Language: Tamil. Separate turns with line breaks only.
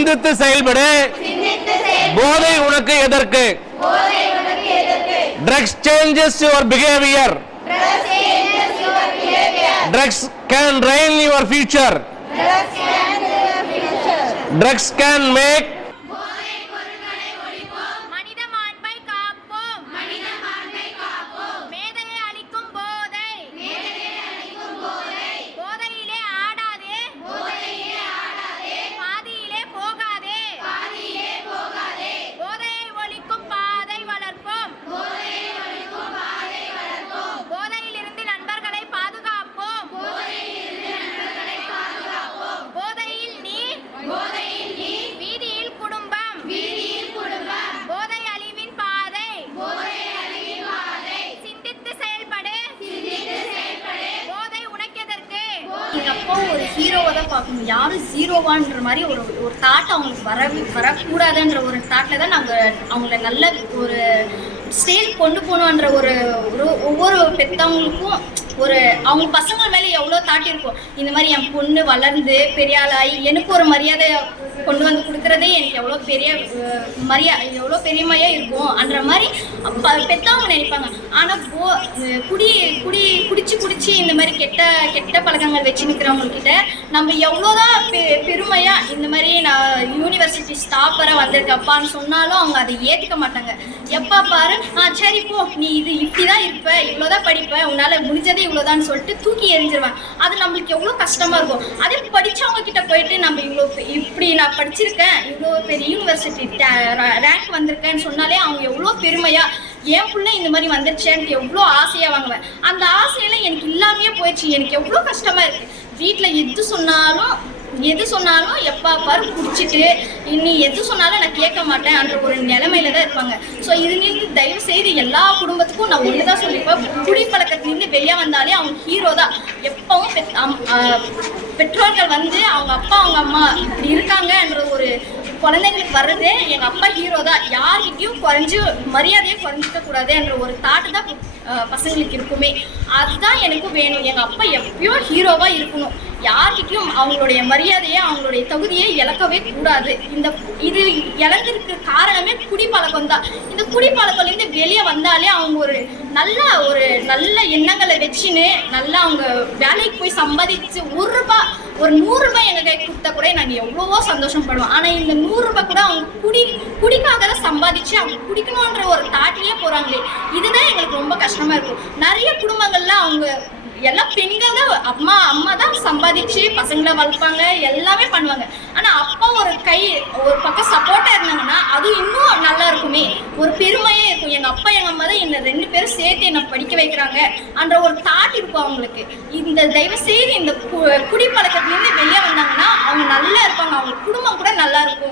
சிந்தித்து செயல்படு. போதை உனக்கு எதற்கு? Drugs changes your behaviour drugs can drain your future drugs can make
எங்கள் அப்பா ஒரு ஹீரோவை தான் பார்க்கணும். யாரும் ஜீரோவான்ற மாதிரி ஒரு ஒரு தாட் அவங்களுக்கு வர வரக்கூடாதுன்ற ஒரு தாட்டில் தான் நாங்கள் அவங்கள நல்ல ஒரு ஸ்டேஜ் கொண்டு போகணுன்ற ஒரு ஒரு ஒவ்வொரு பெற்றவங்களுக்கும் ஒரு அவங்க பசங்க மேலே எவ்வளோ தாட்டி இருக்கும் இந்த மாதிரி என் பொண்ணு வளர்ந்து பெரிய ஆளாகி எனக்கு ஒரு மரியாதை கொண்டு வந்து கொடுக்குறதே எனக்கு எவ்வளோ பெரிய மரியா எவ்வளோ பெரியமையாக இருக்கும். அன்ற மாதிரி பெத்தவங்க நினைப்பாங்க. ஆனால் போ குடி குடி குடிச்சு குடிச்சு இந்த மாதிரி கெட்ட கெட்ட பழக்கங்கள் வச்சு நிற்கிறவங்கக்கிட்ட நம்ம எவ்வளோதான் பெ பெருமையாக இந்த மாதிரி நான் யூனிவர்சிட்டி ஸ்டாப்பராக வந்திருக்கப்பான்னு சொன்னாலும் அவங்க அதை ஏற்றுக்க மாட்டாங்க. எப்போ பாரு? ஆ சரி போ. நீ இது இப்படி தான் இருப்ப இவ்வளோதான் படிப்ப உன்னால் முடிஞ்சதே இவ்வளோதான்னு சொல்லிட்டு தூக்கி எறிஞ்சிருவேன் அது நம்மளுக்கு எவ்வளோ கஷ்டமாக இருக்கும். அதே படித்தவங்க கிட்ட போயிட்டு நம்ம இவ்வளோ இப்படி நான் படிச்சிருக்கேன் இவ்வளோ பெரிய யூனிவர்சிட்டி ரேங்க் வந்திருக்கேன்னு சொன்னாலே அவங்க எவ்வளோ பெருமையாக என் பிள்ளை இந்த மாதிரி வந்துருச்சேன்ட்டு எவ்வளோ ஆசையாக வாங்குவேன். அந்த ஆசையில எனக்கு இல்லாமையே போயிடுச்சு. எனக்கு எவ்வளோ கஷ்டமாக இருக்குது வீட்டில் எது சொன்னாலும் எது சொன்னாலும் எப்போ பாரு குடிச்சிட்டு இனி எது சொன்னாலும் நான் கேட்க மாட்டேன் என்ற ஒரு நிலைமையில தான் இருப்பாங்க. ஸோ இதுலேருந்து தயவு செய்து எல்லா குடும்பத்துக்கும் நான் ஒன்று தான் சொல்லிப்பேன் குடிப்பழக்கத்துலேருந்து வெளியே வந்தாலே அவங்க ஹீரோ தான். எப்பவும் அம்- பெற்றோர்கள் வந்து அவங்க அப்பா அவங்க அம்மா இப்படி இருக்காங்க. குழந்தைங்களுக்கு வர்றதே எங்கள் அப்பா ஹீரோ தான். யார்கிட்டயும் குறைஞ்சு மரியாதையே குறைஞ்சிக்க கூடாது என்ற ஒரு தாட்டு தான் பசங்களுக்கு இருக்குமே. அதுதான் எனக்கும் வேணும். எங்கள் அப்பா எப்பயும் ஹீரோவாக இருக்கணும். யார்கிட்டயும் அவங்களுடைய மரியாதையை அவங்களுடைய தகுதியை இழக்கவே கூடாது. இந்த இது இழந்திருக்கு காரணமே குடிப்பழக்கம் தான் இந்த குடிப்பழக்கம்லேருந்து வெளியே வந்தாலே அவங்க ஒரு நல்ல ஒரு நல்ல எண்ணங்களை வச்சுன்னு நல்லா அவங்க வேலைக்கு போய் சம்பாதிச்சு ஒரு ரூபாய் ஒரு நூறு ரூபாய் எங்க கை கொடுத்தா கூட நாங்கள் எவ்வளவோ சந்தோஷப்படுவோம். ஆனா இந்த நூறு ரூபாய் கூட அவங்க குடி குடிக்காக தான் சம்பாதிச்சு அவங்க குடிக்கணுன்ற ஒரு தாட்டிலே போறாங்களே. இதுதான் எங்களுக்கு ரொம்ப கஷ்டமா இருக்கும். நிறைய குடும்பங்கள்ல அவங்க எல்லாம் பெண்கள் தான் அம்மா அம்மா தான் சம்பாதிச்சு பசங்களை வளர்ப்பாங்க எல்லாமே பண்ணுவாங்க. ஆனா அப்பா ஒரு கை ஒரு பக்கம் சப்போர்ட்டா இருந்தாங்கன்னா அது இன்னும் நல்லா இருக்குமே. ஒரு பெருமையே இருக்கும். எங்க அப்பா எங்க அம்மா தான் என்ன ரெண்டு பேரும் சேர்த்து என்ன படிக்க வைக்கிறாங்க என்ற ஒரு தாட் இருக்கும் அவங்களுக்கு. இந்த தயவு செய்து இந்த குடி பழக்கத்துலேருந்து வெளியே வந்தாங்கன்னா அவங்க நல்லா இருப்பாங்க. அவங்க குடும்பம் கூட நல்லா இருக்கும்.